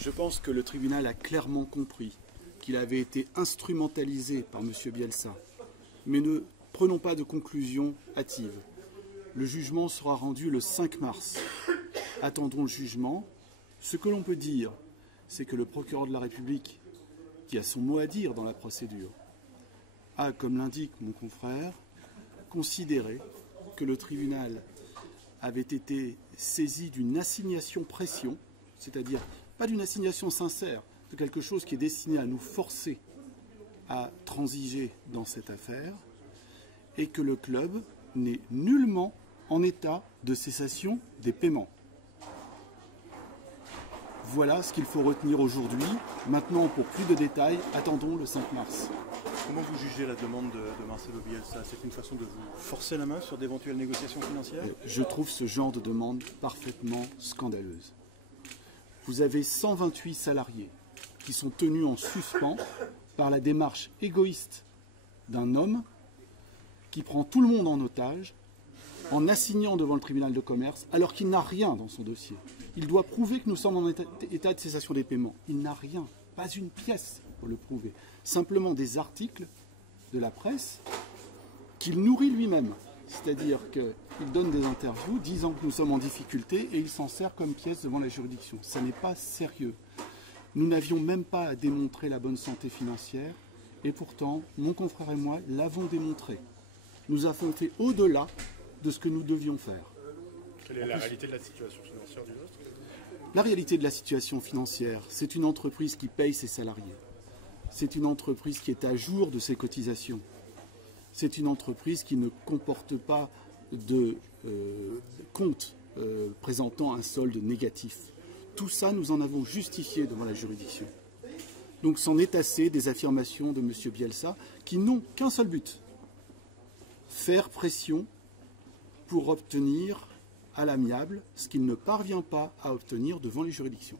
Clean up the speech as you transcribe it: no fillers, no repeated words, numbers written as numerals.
Je pense que le tribunal a clairement compris qu'il avait été instrumentalisé par M. Bielsa. Mais ne prenons pas de conclusions hâtives. Le jugement sera rendu le 5 mars. Attendons le jugement. Ce que l'on peut dire, c'est que le procureur de la République, qui a son mot à dire dans la procédure, a, comme l'indique mon confrère, considéré que le tribunal avait été saisi d'une assignation-pression, c'est-à-dire pas d'une assignation sincère, de quelque chose qui est destiné à nous forcer à transiger dans cette affaire, et que le club n'est nullement en état de cessation des paiements. Voilà ce qu'il faut retenir aujourd'hui. Maintenant, pour plus de détails, attendons le 5 mars. Comment vous jugez la demande de Marcelo Bielsa? C'est une façon de vous forcer la main sur d'éventuelles négociations financières? Je trouve ce genre de demande parfaitement scandaleuse. Vous avez 128 salariés qui sont tenus en suspens par la démarche égoïste d'un homme qui prend tout le monde en otage en assignant devant le tribunal de commerce alors qu'il n'a rien dans son dossier. Il doit prouver que nous sommes en état de cessation des paiements. Il n'a rien, pas une pièce pour le prouver. Simplement des articles de la presse qu'il nourrit lui-même. C'est-à-dire qu'il donne des interviews disant que nous sommes en difficulté et il s'en sert comme pièce devant la juridiction. Ça n'est pas sérieux. Nous n'avions même pas à démontrer la bonne santé financière et pourtant, mon confrère et moi l'avons démontré. Nous avons fait au-delà de ce que nous devions faire. Quelle est la réalité de la situation financière du nôtre? La réalité de la situation financière, c'est une entreprise qui paye ses salariés. C'est une entreprise qui est à jour de ses cotisations. C'est une entreprise qui ne comporte pas de compte présentant un solde négatif. Tout ça, nous en avons justifié devant la juridiction. Donc c'en est assez des affirmations de M. Bielsa qui n'ont qu'un seul but, faire pression pour obtenir à l'amiable ce qu'il ne parvient pas à obtenir devant les juridictions.